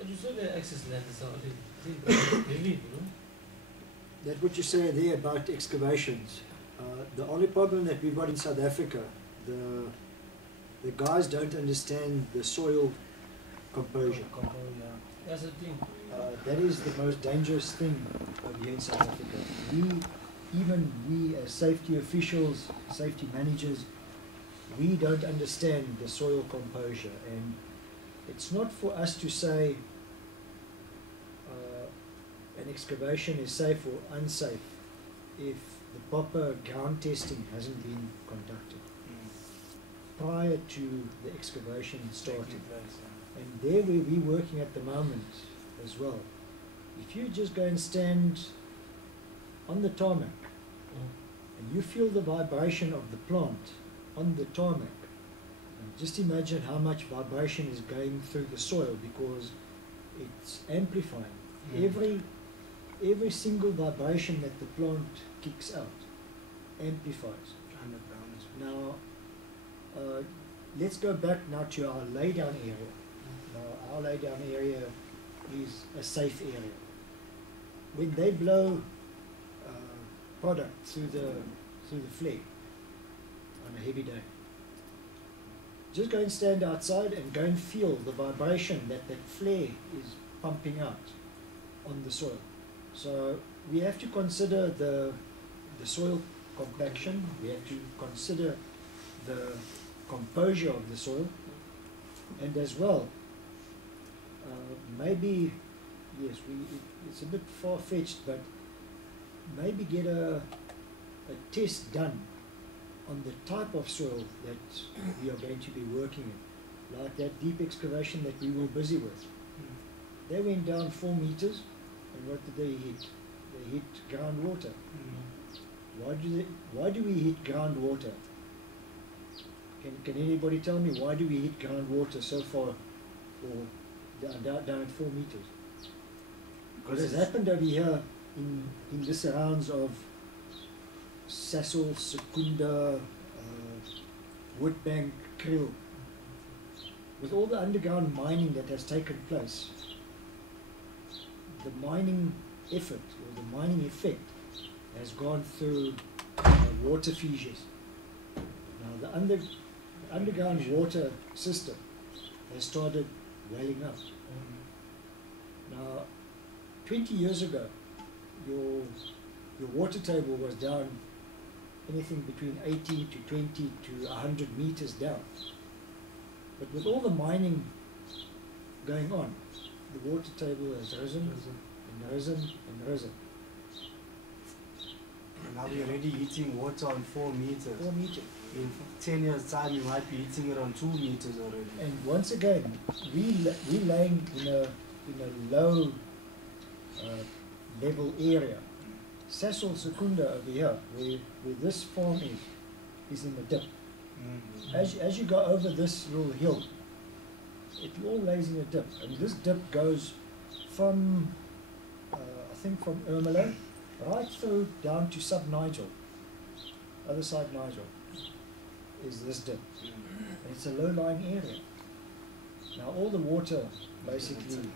But you said the access land is already relief, you know? That's what you say there about excavations. The only problem that we've got in South Africa, the guys don't understand the soil composure. That's the thing. That is the most dangerous thing over here in South Africa. We as safety officials, safety managers, we don't understand the soil composure, and it's not for us to say an excavation is safe or unsafe if the proper ground testing hasn't been conducted prior to the excavation starting. And there where we're working at the moment as well, if you just go and stand on the tarmac and you feel the vibration of the plant on the tarmac, and just imagine how much vibration is going through the soil, because it's amplifying. Every single vibration that the plant kicks out amplifies. Now, let's go back now to our laydown area. Now, our laydown area is a safe area. When they blow product through the flare on a heavy day, just go and stand outside and go and feel the vibration that flare is pumping out on the soil. So we have to consider the soil compaction, we have to consider the composure of the soil, and as well, maybe, yes, it's a bit far-fetched, but maybe get a test done on the type of soil that we are going to be working in, like that deep excavation that we were busy with. They went down 4 meters, and what did they hit? They hit groundwater. Why do we hit groundwater? Can anybody tell me why do we hit groundwater so far, or down at 4 meters? What has happened over here in the surrounds of Sasol, Secunda, Woodbank, Kriel, with all the underground mining that has taken place, the mining effort or the mining effect has gone through water fissures. Now the underground water system has started welling up. Now 20 years ago, your water table was down anything between 80 to 20 to 100 meters down. But with all the mining going on, the water table has risen and risen and risen. And now we're already hitting water on 4 meters. 4 meters. In 10 years' time, you might be hitting it on 2 meters already. And once again, we're laying in a low level area. Sasol Secunda over here, where this farm is in the dip. As you go over this little hill, it all lays in a dip, and this dip goes from I think from Ermelo right through down to sub-Nigel, other side Nigel is this dip, and it's a low-lying area. Now all the water basically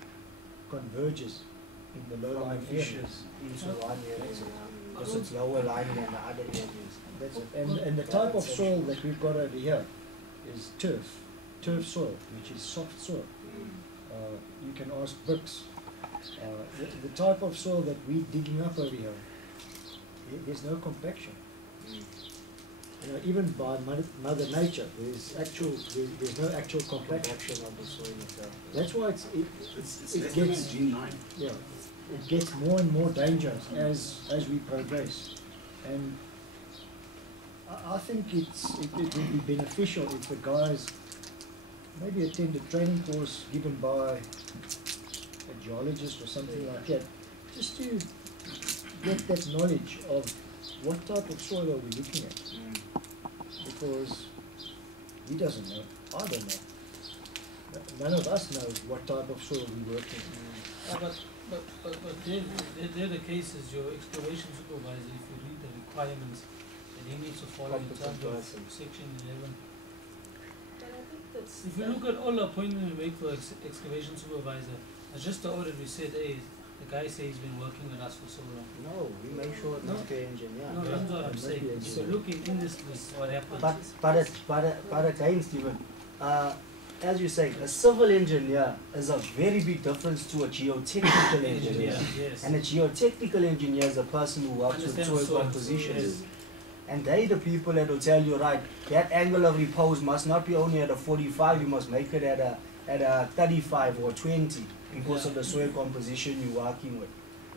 converges in the low-lying areas into one area, because it's lower lying than the other areas. That's it. And the type of soil that we've got over here is turf soil, which is soft soil. You can ask bricks. The type of soil that we're digging up over here, there's no compaction. You know, even by Mother Nature, there's no actual compaction of the soil itself. That's why it gets more and more dangerous as we progress. And I think it would be beneficial if the guys maybe attend a training course given by a geologist or something like that, just to get that knowledge of what type of soil are we looking at. Because he doesn't know, I don't know. None of us knows what type of soil we're working in. But they're the cases, your excavation supervisor, if you read the requirements that he needs to follow in terms of section 11. But I think the it's. If you look at all the appointments we make for excavation supervisor, it's just the audit we said, hey, the guy says he's been working with us for so long. No, we make sure it No. must be engineer. No, that's what I'm Must saying. be If you engineered. look in this list, what happens? But again, Stephen, as you say, a civil engineer is a very big difference to a geotechnical engineer. Yes. And a geotechnical engineer is a person who works with Understands soil soils, compositions. yes. And they the people that will tell you, right, that angle of repose must not be only at a 45, you must make it at a 35 or 20 because of the soil composition you're working with.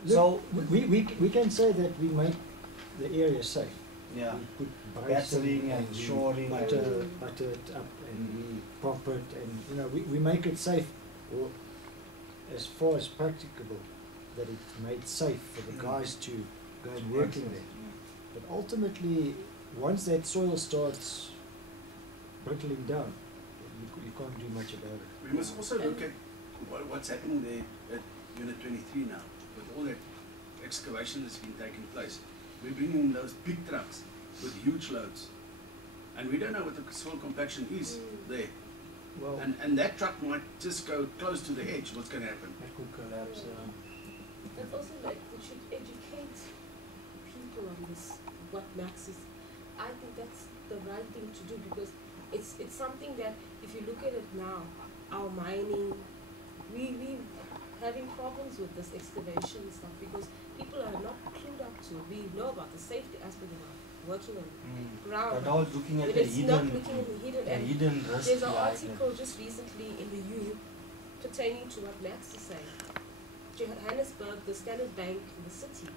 Look, So we can say that we make the area safe. yeah, We put battering and we shoring and butter it up and we prop it and we make it safe, or as far as practicable, that it's made safe for the guys to go and work in there. But ultimately, once that soil starts brittling down, you can't do much about it. We must also look at what's happening there at Unit 23 now, with all that excavation that's been taking place. We're bringing those big trucks with huge loads, and we don't know what the soil compaction is there. well, And that truck might just go close to the edge. What's going to happen? it could collapse. It's also like we should educate people on this, what Max is. I think that's the right thing to do, because it's something that if you look at it now, our mining, we having problems with this excavation stuff because people are not clued up to. We know about the safety aspect of working on ground. But always looking at But the it's not hidden, looking at the hidden the and hidden risk there's an behind it. article just recently in the U pertaining to what Max is saying. Johannesburg, the Standard Bank in the city,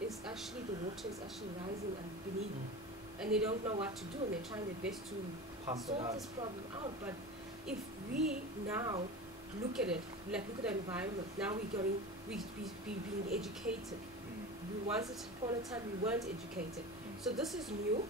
is actually, the water is actually rising beneath, and they don't know what to do, and they're trying their best to Pump it sort out. this problem out. But if we now look at it, like look at the environment, now we're going, we being educated. We once upon a time we weren't educated. So this is new.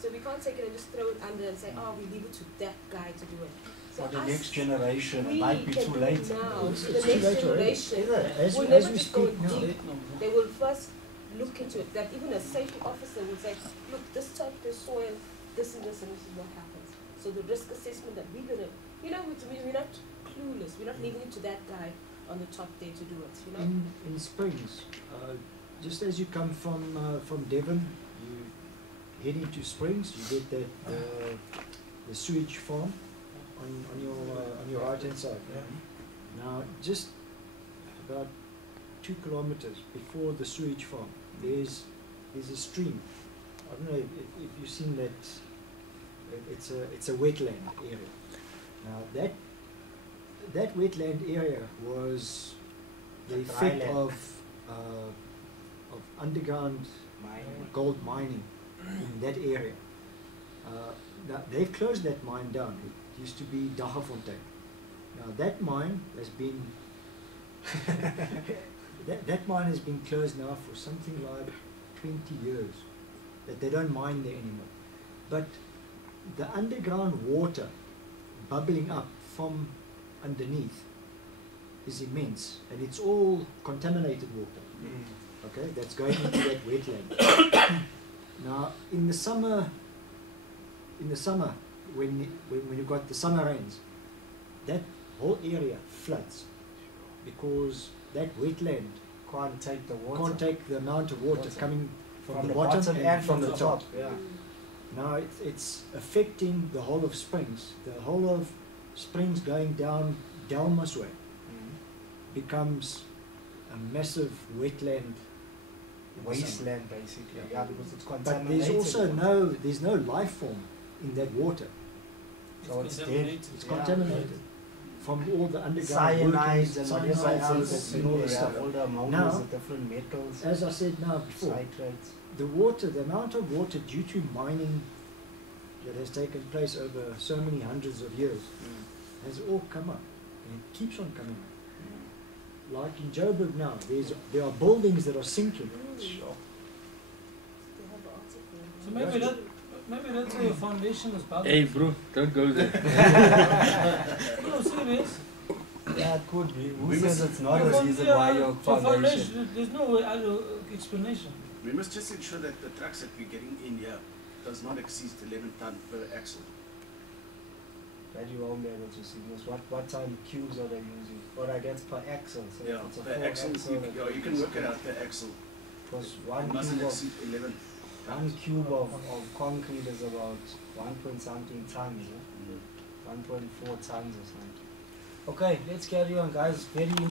So we can't take it and just throw it under and say, oh, we leave it to that guy to do it. So For the us, next generation, it we might be can too do late. it now. It's So too the late next already. generation As will we never just go speak now, deep. They will first look into it. That even a safety officer will say, look, this type of soil, this and this and this is what happens. So the risk assessment that we're gonna, we're not clueless. We're not leaving it to that guy on the top there to do it. in Springs, just as you come from Devon, you head into Springs, you get that the sewage farm on your right hand side. Now, just about 2 kilometers before the sewage farm, there's a stream. I don't know if you've seen that. It's a wetland area. Now that wetland area was the A dry effect land. of underground gold mining in that area. Now they've closed that mine down. It used to be Daggafontein. Now that mine has been that mine has been closed now for something like 20 years. That they don't mine there anymore. But the underground water bubbling up from underneath is immense, and it's all contaminated water. Okay, that's going into that wetland. Now, in the summer, when you've got the summer rains, that whole area floods because that wetland Can't take the water. can't take the amount of water coming from the bottom and from the top. Yeah. Now it's affecting the whole of Springs. The whole of Springs going down Delmas way becomes a massive wetland. Wasteland, basically. Yeah, because it's But contaminated. there's also there's no life form in that water. So it's dead. contaminated. It's Yeah. contaminated from all the underground cyanides workings, and whatever cyanides else and all yeah, this stuff. all the ammonias, Now, the different metals, As I said now before, citrates. the amount of water due to mining that has taken place over so many hundreds of years has all come up, and it keeps on coming up. Like in Joburg now, there are buildings that are sinking. Sure. They have an article. So maybe that's why your foundation is bugged. Hey bro, don't go there. No, serious. Yeah, it could be. Who We says must- it's not Your a fo- reason yeah, why your your foundation? there's no other explanation. We must just ensure that the trucks that we're getting in here does not exceed 11 ton per axle. That you won't be able to see this. What time cubes are they using? Alright, that's per axle. So Yeah, if it's a the 4 axles, axle, you can work it out per axle. Because It one mustn't cube of exceed 11 one tons. cube of concrete is about 1 point something tons, Mm. 1.4 tons or something. Okay, let's carry on, guys. Very